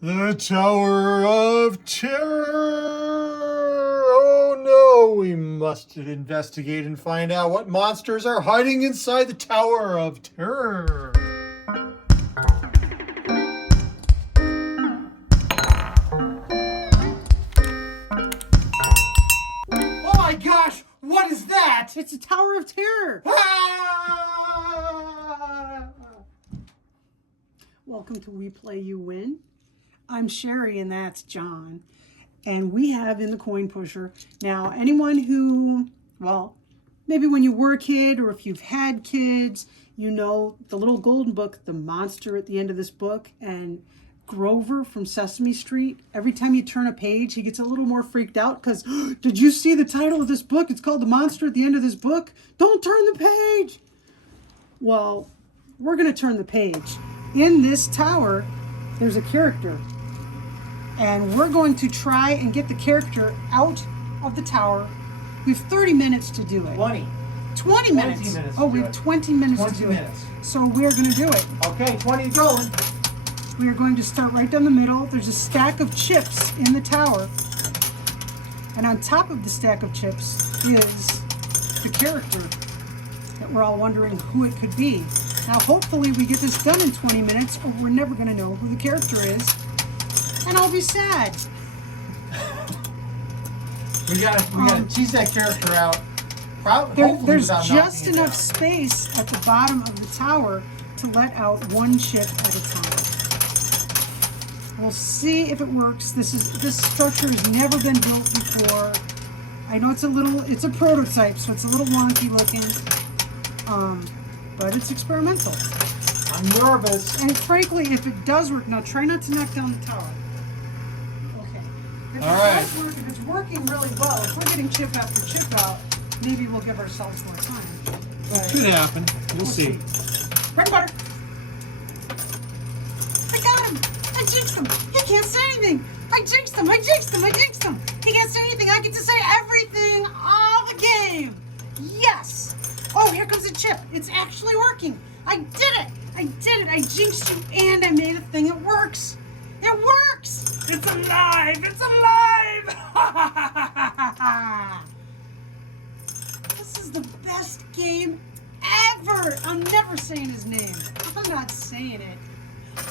The Tower of Terror! Oh no, we must investigate and find out what monsters are hiding inside the Tower of Terror. Oh my gosh, what is that? It's a Tower of Terror. Ah! Welcome to We Play You Win. I'm Cheri and that's John. And we have in the coin pusher. Now, anyone who, well, maybe when you were a kid or if you've had kids, you know the little golden book, the monster at the end of this book, and Grover from Sesame Street. Every time you turn a page, he gets a little more freaked out because, did you see the title of this book? It's called The Monster at the End of This Book. Don't turn the page. Well, we're going to turn the page. In this tower, there's a character. And we're going to try and get the character out of the tower. We have 30 minutes to do it. 20 minutes. minutes Oh, we have 20 minutes to 20 do minutes. it. So we're going to do it. Okay, 20 going. We are going to start right down the middle. There's a stack of chips in the tower. And on top of the stack of chips is the character that we're all wondering who it could be. Now, hopefully we get this done in 20 minutes or we're never going to know who the character is. And I'll be sad. We gotta tease that character out. There's just enough space at the bottom of the tower to let out one chip at a time. We'll see if it works. This structure has never been built before. I know it's a prototype, so it's a little wonky looking, but it's experimental. I'm nervous. And frankly, if it does work, now try not to knock down the tower. Okay. If All right. if it's working really well, if we're getting chip after chip out, maybe we'll give ourselves more time. It could happen. We'll see. Bread and butter. I got him. I jinxed him. He can't say anything. I jinxed him. I jinxed him. I jinxed him. He can't say anything. I get to say everything all the game. Yes. Oh, here comes a chip. It's actually working. I did it. I did it. I jinxed you and I made a thing. It works. It works. It's alive. It's alive. This is the best game ever. I'm never saying his name. I'm not saying it.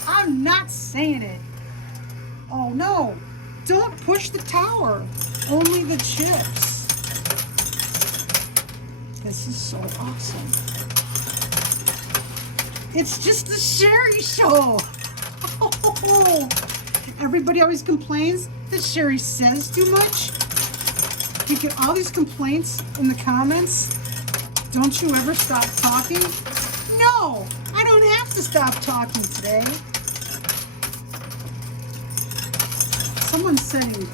I'm not saying it. Oh no. Don't push the tower. Only the chips. This is so awesome. It's just the Cheri show. Oh, everybody always complains that Cheri says too much. We get all these complaints in the comments. Don't you ever stop talking? No, I don't have to stop talking today. Someone's setting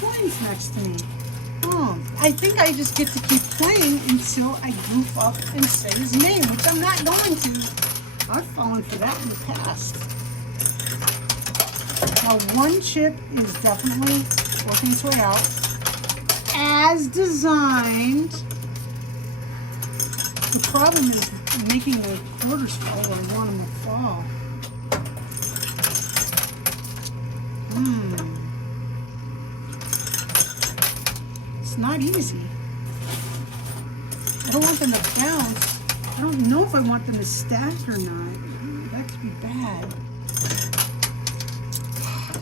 coins next to me. Oh, I think I just get to keep playing until I goof up and say his name, which I'm not going to. I've fallen for that in the past. Now, one chip is definitely working its way out. As designed. The problem is making the quarters fall where I want them to fall. It's not easy. I don't want them to bounce. I don't know if I want them to stack or not. That could be bad.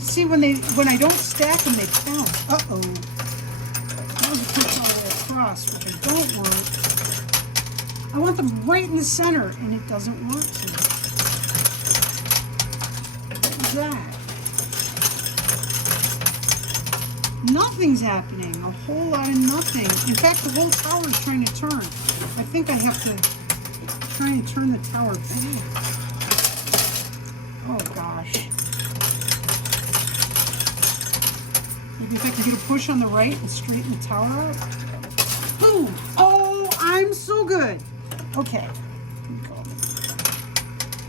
See, when I don't stack them, they bounce. Uh-oh. Now they push all the way across, which I don't want. I want them right in the center, and it doesn't want to. What was that? Nothing's happening. A whole lot of nothing. In fact, the whole tower is trying to turn. I think I have to try and turn the tower back. Oh, gosh. Maybe if I can do a push on the right and straighten the tower out. Boom! Oh, I'm so good. Okay. Here we go.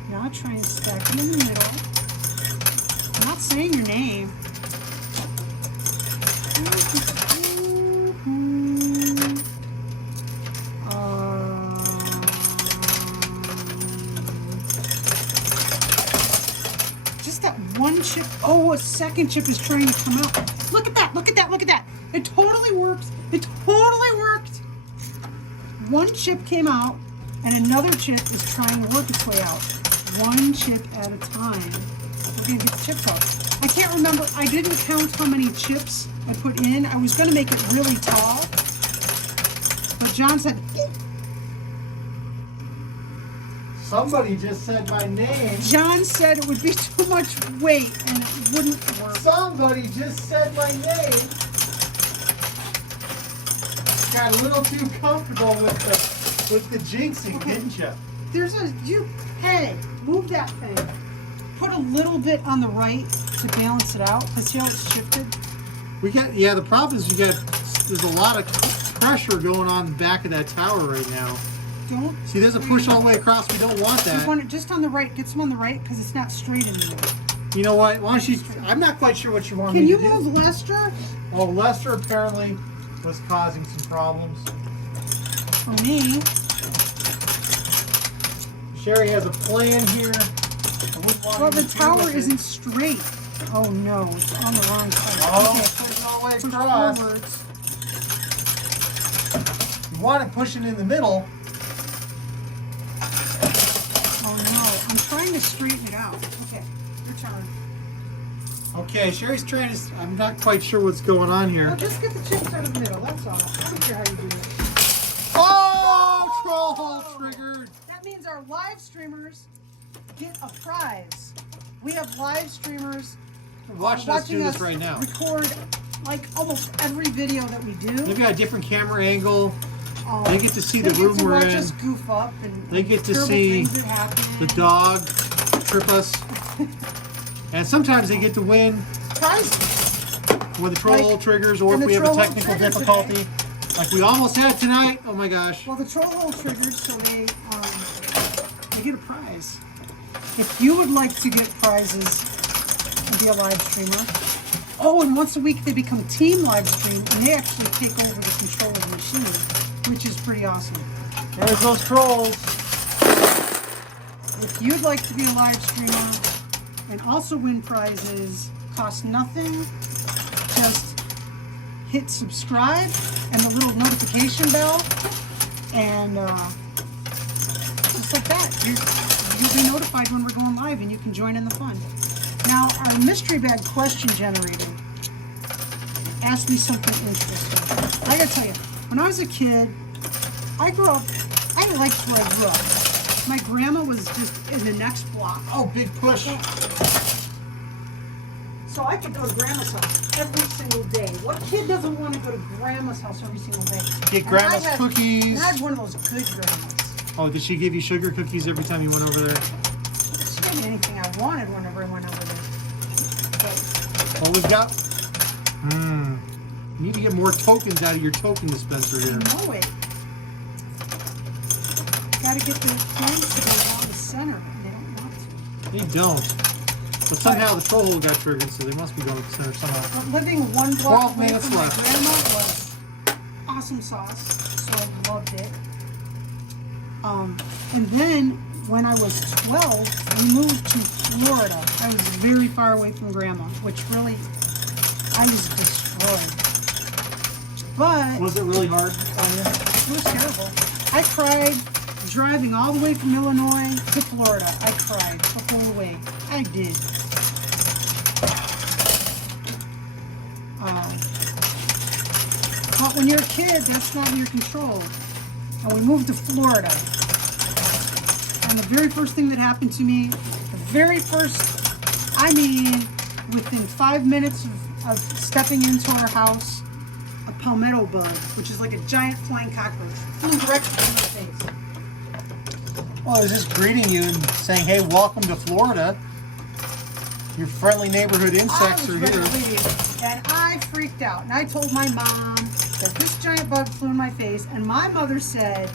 Now try and stack them in the middle. I'm not saying your name. Just that one chip. Oh, a second chip is trying to come out. Look at that. Look at that. Look at that. It totally works. It totally worked. One chip came out, and another chip is trying to work its way out. One chip at a time. We're going to get the chips out. I can't remember. I didn't count how many chips I put in. I was going to make it really tall. But John said, Somebody just said my name. John said it would be too much weight and it wouldn't work. Somebody just said my name. Got a little too comfortable with the jinxing, Okay. didn't you? There's a, hey, move that thing. Put a little bit on the right to balance it out. Because see how it's shifted? The problem is there's a lot of pressure going on the back of that tower right now. Don't. See, there's a push all the way across. We don't want You that. want it just on the right. Get some on the right because it's not straight anymore. You know what? Why don't you? I'm not quite sure what you want Can me you to do. move Lester? Well, Lester apparently was causing some problems. For me. Cheri has a plan here. I wouldn't want Well, him the to tower do with isn't it. straight. Oh no, it's on the wrong side. Oh, Okay, push it all the way push across. forwards. You want it pushing in the middle. Oh no, I'm trying to straighten it out. Okay, your turn. Okay, Cheri's trying to. I'm not quite sure what's going on here. Well, just get the chips out of the middle. That's all. I don't care how you do it. Oh, troll hole triggered. That means our live streamers get a prize. We have live streamers Watch us do this right now. record like almost every video that we do. They've got a different camera angle. Um, They get to see they the get room to we're watch in. us goof up and They get to terrible see things that happen. The dog trip us. And sometimes they get to win Prize. when the troll Like- hole triggers or and if the we have a troll hole technical triggers difficulty. today. Like we almost had tonight. Oh my gosh. Well, the troll hole triggered, so they get a prize. If you would like to get prizes and be a live streamer, oh, and once a week they become team live stream and they actually take over the control of the machine, which is pretty awesome. There's those trolls. If you'd like to be a live streamer and also win prizes, cost nothing, just hit subscribe and the little notification bell, and just like that, you'll be notified when we're going live and you can join in the fun. Now, our mystery bag question generator asked me something interesting. I gotta tell you, when I was a kid, I liked where I grew up. My grandma was just in the next block. Oh, big push. So I could go to grandma's house every single day. What kid doesn't want to go to grandma's house every single day? Get And grandma's I had- cookies. And I had one of those good grandmas. Oh, did she give you sugar cookies every time you went over there? She gave me anything I wanted whenever I went over there. But Well, we've got. You need to get more tokens out of your token dispenser I here. know it. Gotta get the coins to go down the center, and they don't want to. They don't. But somehow the troll hole got triggered, so they must be going to the center somehow. But living one block 12 away minutes from my left. grandma was awesome sauce, so I loved it. And then when I was 12, we moved to Florida. I was very far away from grandma, which really I was destroyed. But Was it really hard on you? it was terrible. I cried driving all the way from Illinois to Florida. I cried the whole way. I did. But when you're a kid, that's not in your control. And we moved to Florida. And the very first thing that happened to me, within 5 minutes of stepping into our house, a palmetto bug, which is like a giant flying cockroach, flew directly in my face. Well, I was just greeting you and saying, hey, welcome to Florida. Your friendly neighborhood insects I are was ready here. to leave, and I freaked out. And I told my mom that this giant bug flew in my face, and my mother said,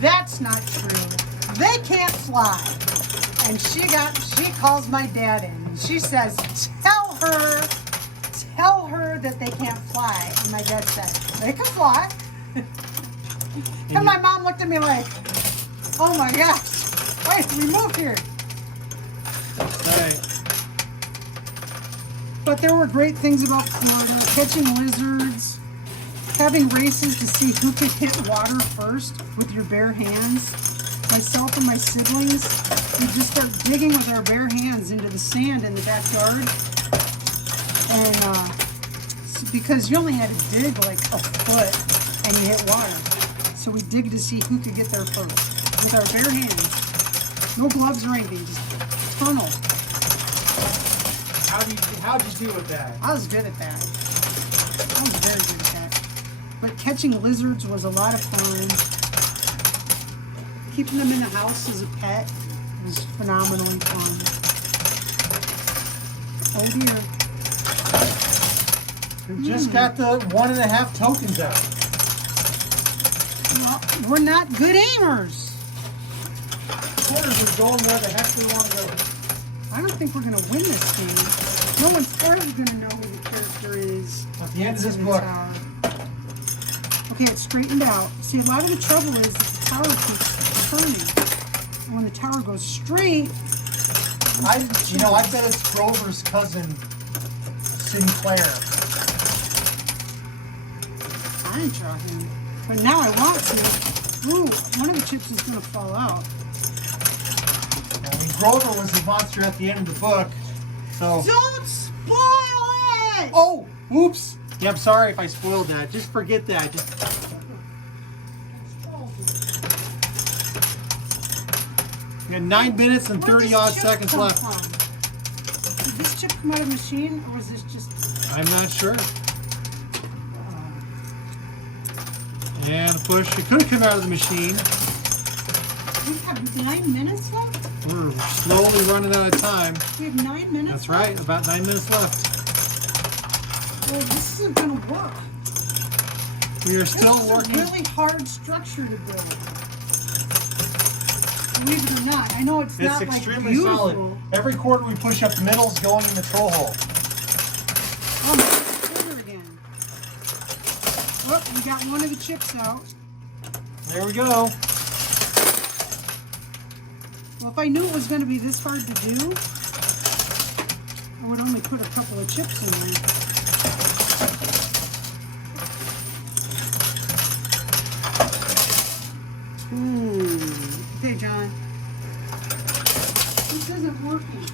that's not true. They can't fly. And she calls my dad in, and she says, tell her that they can't fly. And my dad said, they can fly. And my mom looked at me like, oh my gosh, wait, we moved here. All right. But there were great things about Florida. Catching lizards, having races to see who could hit water first with your bare hands. Myself and my siblings, we just start digging with our bare hands into the sand in the backyard. And because you only had to dig like a foot and you hit water. So we dig to see who could get there first with our bare hands. No gloves or anything, just tunnel. How'd you do with that? I was good at that. I was very good at that. But catching lizards was a lot of fun. Keeping them in the house as a pet was phenomenally fun. Oh dear. We just got the 1.5 tokens out. Well, we're not good aimers. Quarters are going where the heck we want to go. I don't think we're going to win this game. No one's ever going to know who the character is. At the end of this in the book. tower. Okay, it's straightened out. See, a lot of the trouble is that the tower keeps turning. And when the tower goes straight, I bet it's Grover's cousin, Sinclair. I ain't talking. But now I want to. Ooh, one of the chips is going to fall out. I mean, Grover was the monster at the end of the book, so... Don't spoil it! Oh! Oops! Yeah, I'm sorry if I spoiled that. Just forget that. We got 9 minutes and 30 odd seconds left. Did this chip come out of the machine, or was this just... I'm not sure. And push. It could have come out of the machine. We have 9 minutes left? We're slowly running out of time. We have 9 minutes That's right. About 9 minutes left. Well, this isn't going to work. We are still This is working. a really hard structure to build. Believe it or not. I know it's not extremely like beautiful. solid. Every quarter we push up, the middle's going in the troll hole. Oh, my quarter again. Oh, we got one of the chips out. There we go. Well, if I knew it was going to be this hard to do, I would only put a couple of chips in there. Ooh. Okay, John. This isn't working.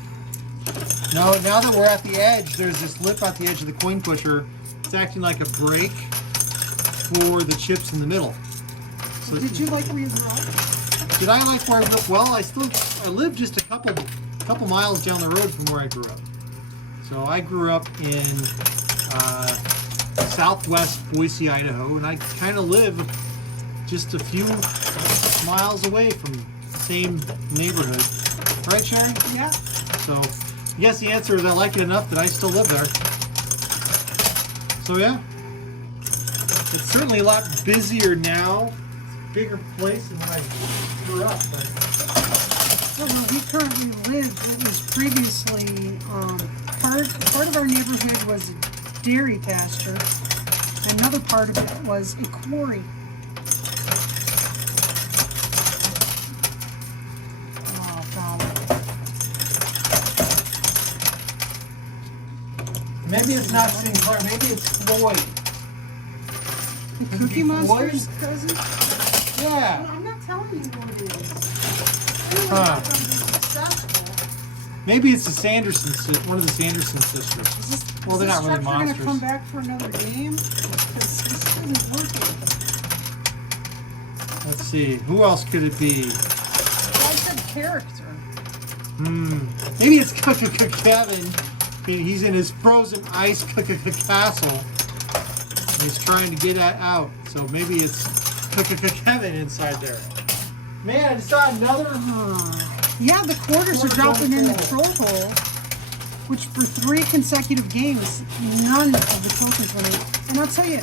No, now that we're at the edge, there's this lip at the edge of the coin pusher. It's acting like a brake for the chips in the middle. So Did you like where you grew up? Did I like where I grew up? Well, I live just a couple miles down the road from where I grew up. So I grew up in southwest Boise, Idaho, and I kind of live just a few miles away from the same neighborhood. Right, Cheri? Yeah. So I guess the answer is I like it enough that I still live there. So yeah, it's certainly a lot busier now. Bigger place than when I grew up. But So where we currently live, it was previously part of our neighborhood was a dairy pasture. Another part of it was a quarry. Oh God! maybe it's not Sinclair. Maybe it's Floyd. The Cookie Monster's Floyd? cousin? Yeah. I'm not telling you what it is. Huh. Not going to be successful. Maybe it's the one of the Sanderson sisters. Well, they're not really Is this structure going to monsters. come back for another game? Because this isn't working. Let's see. Who else could it be? I said character. Maybe it's Kevin. He's in his frozen ice castle. And he's trying to get out. So maybe it's Kevin inside there. Man, I just saw another. Yeah, the quarters are dropping in the troll hole, which for 3 consecutive games, none of the tokens went in. And I'll tell you,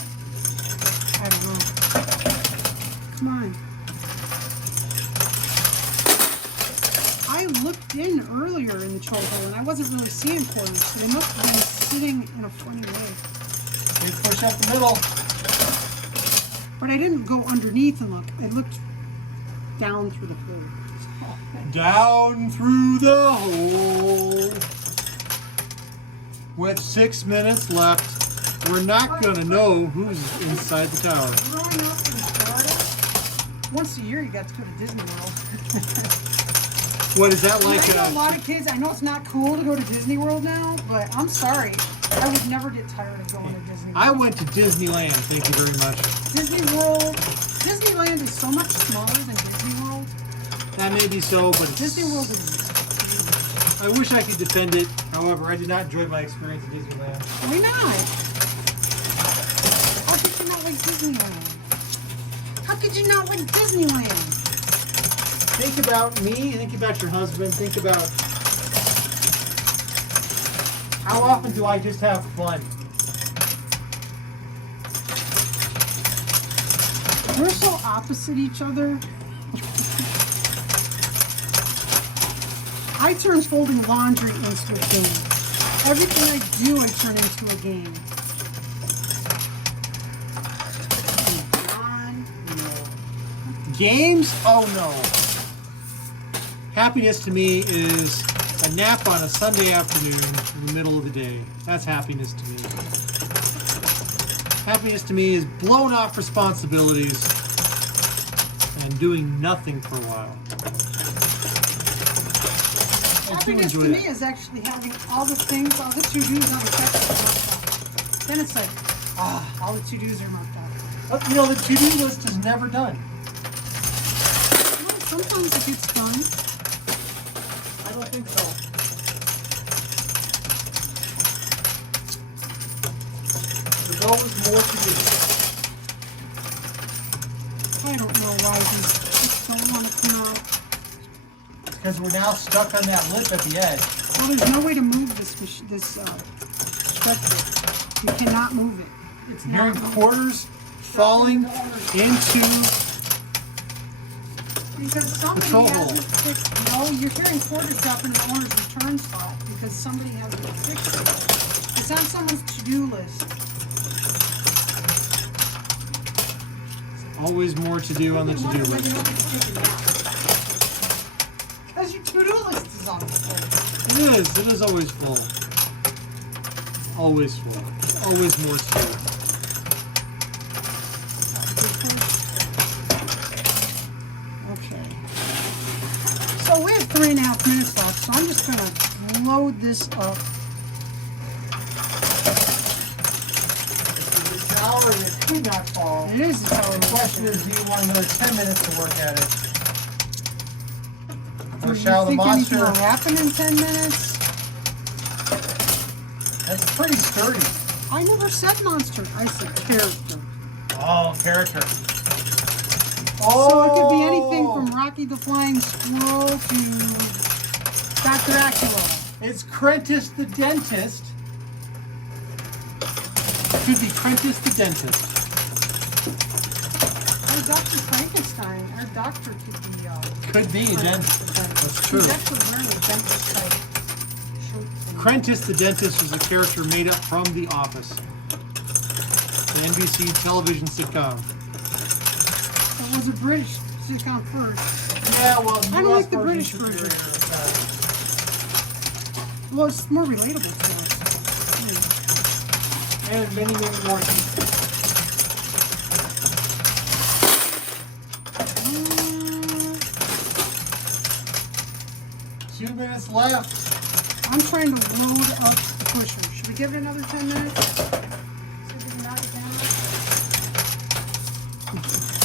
I don't know. Come on. I looked in earlier in the troll hole and I wasn't really seeing quarters, so they must have been sitting in a funny way. We push up the middle. But I didn't go underneath and look. I looked down through the hole. Down through the hole. With 6 minutes left, we're not going to know who's inside the tower. Growing up in Florida, once a year you got to go to Disney World. What is that like? I know a lot of kids, I know it's not cool to go to Disney World now, but I'm sorry. I would never get tired of going to Disney World. I went to Disneyland, thank you very much. Disneyland is so much smaller than Disney World. That may be so, but Disney World is... I wish I could defend it. However, I did not enjoy my experience at Disneyland. Why not? How could you not like Disneyland? How could you not like Disneyland? Think about me, think about your husband, think about how often do I just have fun? We're so opposite each other. I turn folding laundry into a game. Everything I do, I turn into a game. Games? Oh no. Happiness to me is a nap on a Sunday afternoon in the middle of the day. That's happiness to me. Happiness to me is blowing off responsibilities and doing nothing for a while. Happiness to me is actually having all the things, all the to-dos on the checklist. Then it's like, all the to-dos are marked out. But, you know, the to-do list is never done. Well, sometimes it gets done. I don't think so. There's always more to do. I don't know why these just don't want to come out. Because we're now stuck on that lip at the edge. Well, there's no way to move this structure. You cannot move it. It's I'm hearing not moving. quarters falling into Because somebody control hasn't fixed. No, you're hearing quarters drop in the owner's return spot because somebody hasn't fixed it. It's on someone's to-do list. always more to do on the to-do list. Because your to-do list is on full. It is always full. Always full. Always more to do. Okay. So we have 3.5 minutes left, so I'm just going to load this up. The tower that could not fall. It is the tower. The question is, do you want another 10 minutes to work at it? Do Or you shall the think anything monster... will happen in 10 minutes? That's pretty sturdy. I never said monster. I said character. Oh, character. So it could be anything from Rocky the Flying Squirrel to Dr. Acula. It's Crentus the dentist. Could be Crentus the dentist. Or Dr. Frankenstein. Our doctor could be... Could be a dentist. That's true. He's actually wearing a dentist type shirt. Crentus the dentist was a character made up from The Office, the NBC television sitcom. It was a British sitcom first. Yeah, well, I don't like the British version. Well, it's more relatable to us. And many, many more people. 2 minutes left. I'm trying to load up the pusher. Should we give it another 10 minutes? See if we can knock it down.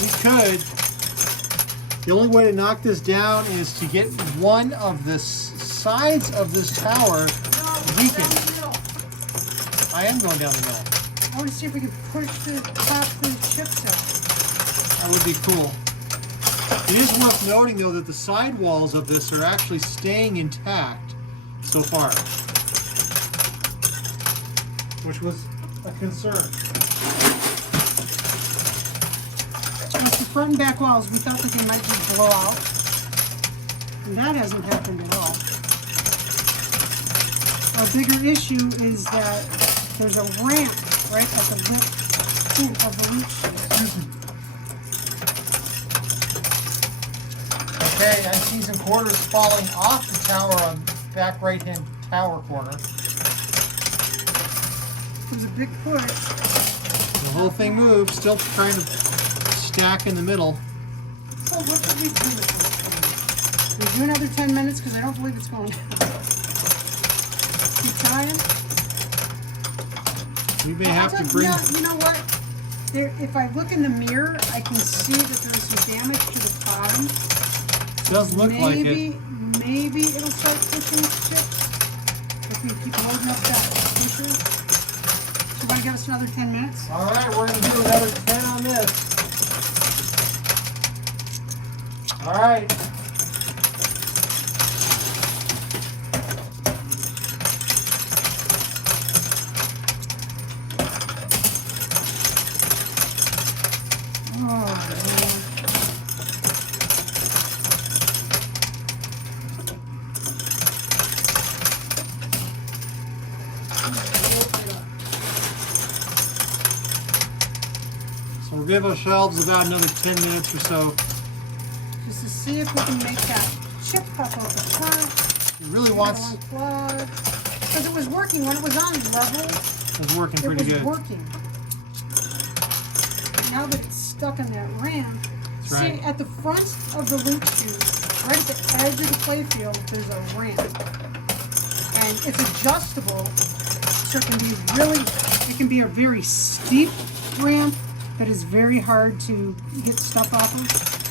We could. The only way to knock this down is to get one of the sides of this tower weakened. I am going down the middle. I want to see if we can push the top of the chips out. That would be cool. It is worth noting, though, that the side walls of this are actually staying intact so far, which was a concern. With the front and back walls, we thought that they might just blow out. And that hasn't happened at all. Our bigger issue is that there's a ramp right at the lip of the reach. Okay, I see some quarters falling off the tower on back right-hand tower corner. was a big push. The whole thing moves, still trying to stack in the middle. So what should we do with this? We do another 10 minutes because I don't believe it's going down. Keep trying. We may have to bring. You know what? There, if I look in the mirror, I can see that there's some damage to the bottom. Does look like it. Maybe it'll start pushing chips. If we keep loading up that pusher. So you want to give us another 10 minutes? All right, we're going to do another 10 on this. All right. So we'll give ourselves about another 10 minutes or so. Just to see if we can make that chip pop off the front. It really wants. Because it was working when it was on level. It was working pretty good. It was working. Now that it's stuck in that ramp. That's right. See, at the front of the loop chute, right at the edge of the playfield, there's a ramp. And it's adjustable, so it can be a very steep ramp that is very hard to get stuff off of,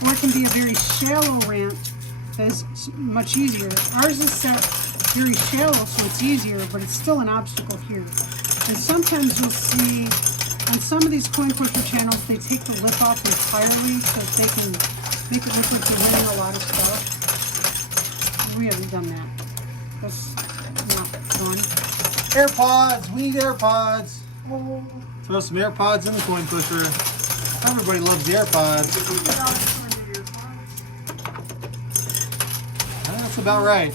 or it can be a very shallow ramp that is much easier. Ours is set very shallow, so it's easier, but it's still an obstacle here. And sometimes you'll see on some of these coin pusher channels, they take the lip off entirely so that they can make it look like they're winning a lot of stuff. We haven't done that. That's not fun. AirPods! We need AirPods! Oh. Throw some AirPods in the coin pusher. Everybody loves the AirPods. That's about right.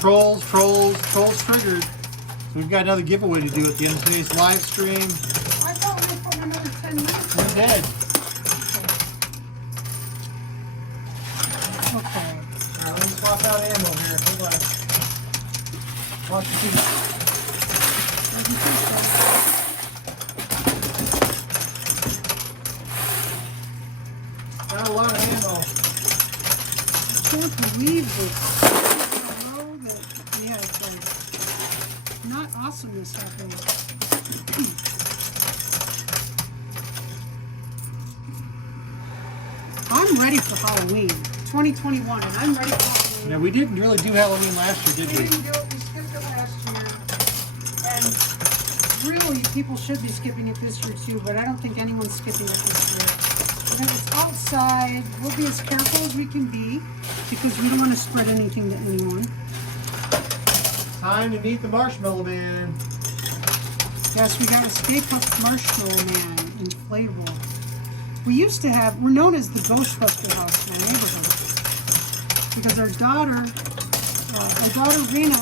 Trolls triggered. So we've got another giveaway to do at the end of today's live stream. I thought we were putting another 10 minutes. We're dead. Okay. Alright, let me swap out ammo here. Hold on. Watch your feet. Not a lot of ammo. I can't believe this. Yeah, it's not awesomeness happening. I'm ready for Halloween 2021, and I'm ready for Halloween. Yeah, we didn't really do Halloween last year, did we? We didn't do it. We skipped it last year. And really, people should be skipping it this year too, but I don't think anyone's skipping it this year. And if it's outside, we'll be as careful as we can be because we don't want to spread anything to anyone. Time to meet the Marshmallow Man. Yes, we got a Stay Puft Marshmallow Man inflatable. We used to have, we're known as the Ghostbuster House in our neighborhood because our daughter Rena,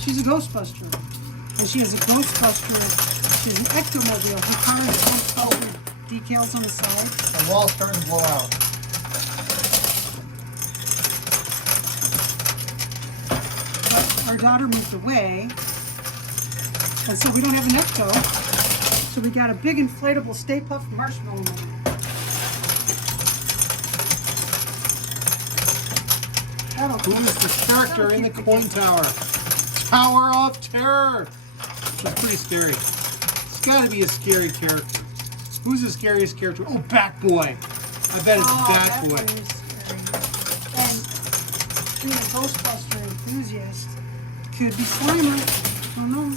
she's a Ghostbuster. And she has a Ghostbuster, she has an Ectomobile who carries Ghostbuster decals on the side. The wall's starting to blow out. But our daughter moved away, and so we don't have an Ecto. So we got a big inflatable Stay Puft Marshmallow Man. Who's the character in the coin tower? Tower of Terror! Which is pretty scary. It's got to be a scary character. Who's the scariest character? Oh, Bat Boy! I bet it's Bat Boy. And being a Ghostbuster enthusiast, could be Slimer. I don't know.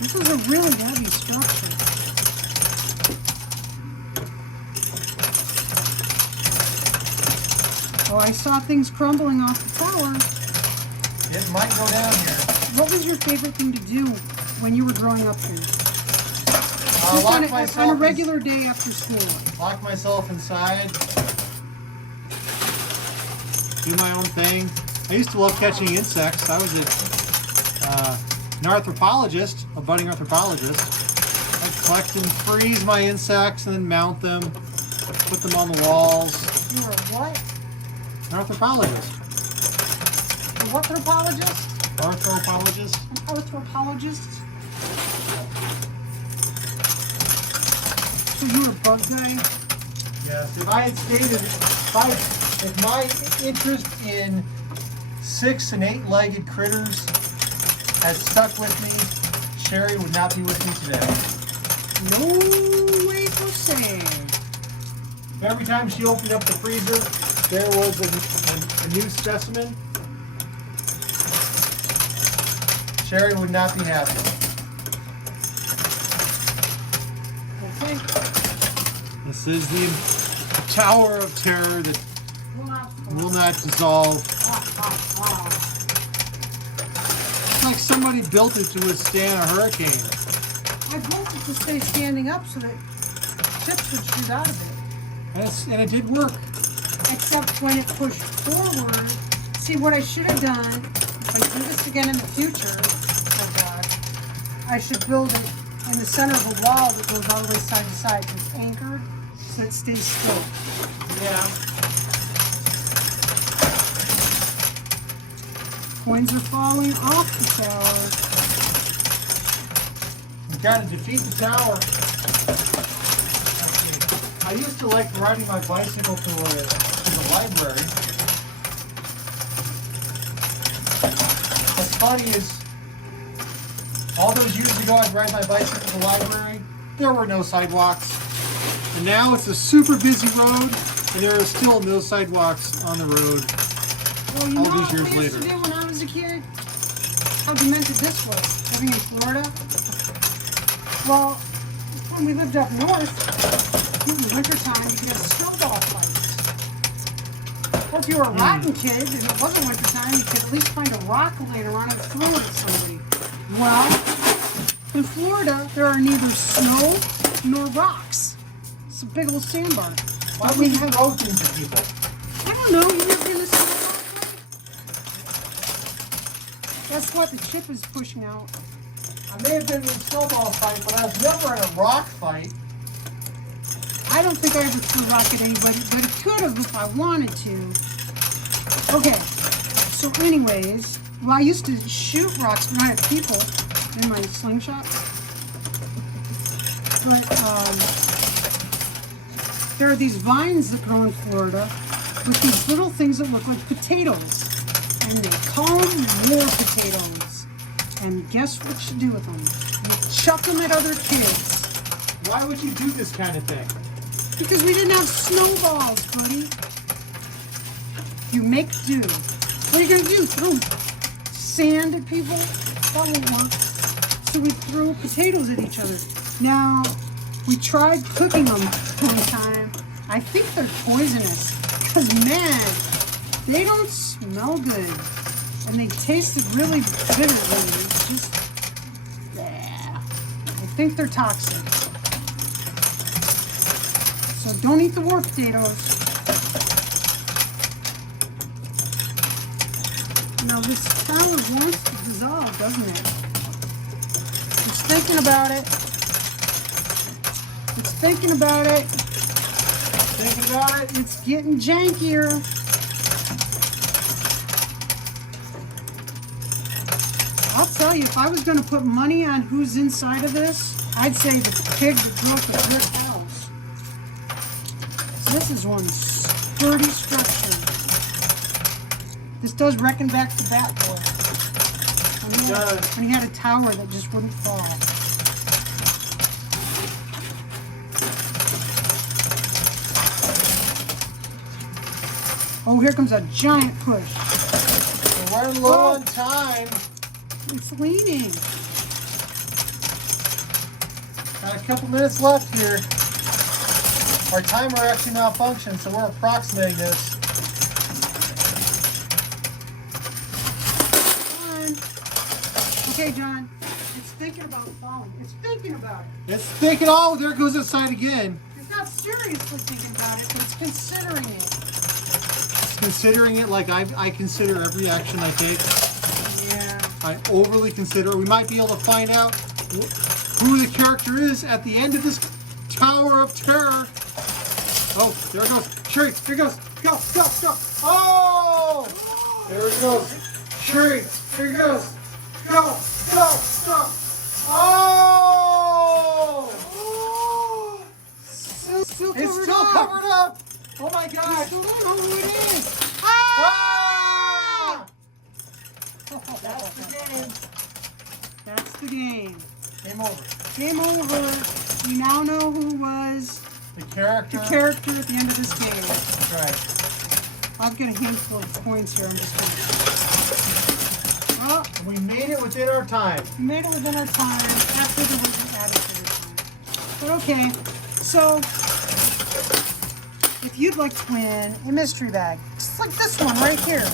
This is a really heavy structure. Oh, I saw things crumbling off the tower. It might go down here. What was your favorite thing to do when you were growing up here? On a regular day after school. Lock myself inside. Do my own thing. I used to love catching insects. I was an anthropologist, a budding anthropologist. I collect and freeze my insects and then mount them, put them on the walls. You are what? An anthropologist. A what anthropologist? Arthropologist. An anthropologist? So you're a bug guy? Yes. If I had stated, if my interest in 6- and 8-legged critters had stuck with me, Cheri would not be with me today. No way to say. Every time she opened up the freezer, there was a new specimen. Cheri would not be happy. Okay. This is the Tower of Terror that will not dissolve. It's like somebody built it to withstand a hurricane. I built it to stay standing up so that chips would shoot out of it. And it did work. Except when it pushed forward. See, what I should have done, if I do this again in the future, oh God, I should build it in the center of a wall that goes all the way side to side. It's anchored so it stays still. Yeah. Coins are falling off the tower. We got to defeat the tower. I used to like riding my bicycle to the library. What's funny is, all those years ago I'd ride my bicycle to the library, there were no sidewalks. And now it's a super busy road, and there are still no sidewalks on the road. Well, you all know these what years I used later. to do when I was a kid? How demented this was, living in Florida. Well, when we lived up north, in the wintertime, you could have snowball fights. Or if you were a rotten kid, and it wasn't wintertime, you could at least find a rock laying around and throw it at somebody. Well, in Florida, there are neither snow nor rocks. It's a big old sandbar. Why would you throw things at people? I don't know, you never been to snowball fight? That's what the chip is pushing out. I may have been in a snowball fight, but I was never in a rock fight. I don't think I ever threw a rock at anybody, but it could have if I wanted to. Okay, so anyways, well, I used to shoot rocks not at people in my slingshot. But there are these vines that grow in Florida with these little things that look like potatoes. And they call them war potatoes. And guess what you do with them? You chuck them at other kids. Why would you do this kind of thing? Because we didn't have snowballs, buddy. You make do. What are you going to do? Throw sand at people? That won't work. So we threw potatoes at each other. Now, we tried cooking them one time. I think they're poisonous. Because, man, they don't smell good. And they tasted really bitter. Just, yeah. I think they're toxic. So don't eat the war potatoes. Now this tower wants to dissolve, doesn't it? It's thinking about it. It's thinking about it. Thinking about it. It's getting jankier. I'll tell you, if I was going to put money on who's inside of this, I'd say the pig that grew up the brick house. This is one sturdy structure. This does reckon back to Bat Boy. When he had a tower that just wouldn't fall. Oh, here comes a giant push. We're running low on time. It's leaning. Got a couple minutes left here. Our timer actually malfunctioned, so we're approximating this. Okay, John. It's thinking about falling. It's thinking about it. It's thinking, oh, there it goes inside again. It's not seriously thinking about it, but it's considering it. It's considering it like I consider every action I take. Yeah. I overly consider. We might be able to find out who the character is at the end of this Tower of Terror. Oh, there it goes. Cheri, here it goes. Go, go, go. Oh! There it goes. Cheri, here it goes. Go, go, go. Oh! Still It's covered still up. covered up. Oh my gosh. Still don't know who it is. Ah! That's the game. That's the game. Game over. Game over. You now know who was The character. the character at the end of this game. That's right. I've got a handful of coins here. I'm just going to. Well, We made it within our time. we made it within our time after the wizard added to the time. But okay, so if you'd like to win a mystery bag, just like this one right here,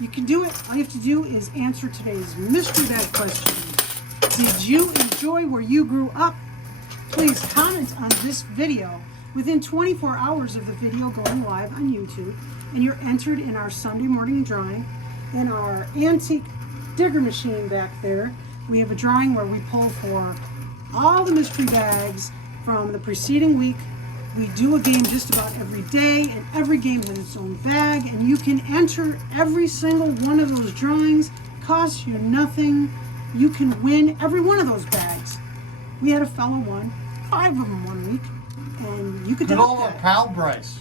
you can do it. All you have to do is answer today's mystery bag question. Did you enjoy where you grew up? Please comment on this video within 24 hours of the video going live on YouTube, and you're entered in our Sunday morning drawing. In our antique digger machine back there, we have a drawing where we pull for all the mystery bags from the preceding week. We do a game just about every day, and every game has its own bag, and you can enter every single one of those drawings. Costs you nothing. You can win every one of those bags. We had a fellow won 5 of them one week, and you could Good do old that. pal Bryce.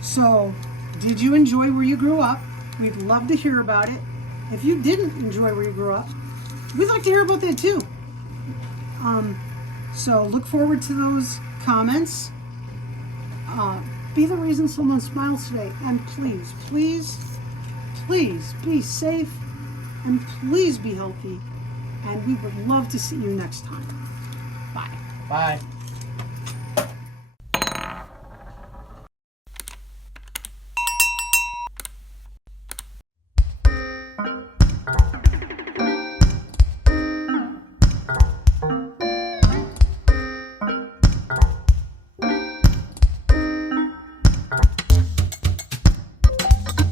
So, did you enjoy where you grew up? We'd love to hear about it. If you didn't enjoy where you grew up, we'd like to hear about that too. So look forward to those comments. Be the reason someone smiles today. And please, please, please be safe, and please be healthy. And we would love to see you next time. Bye. Bye.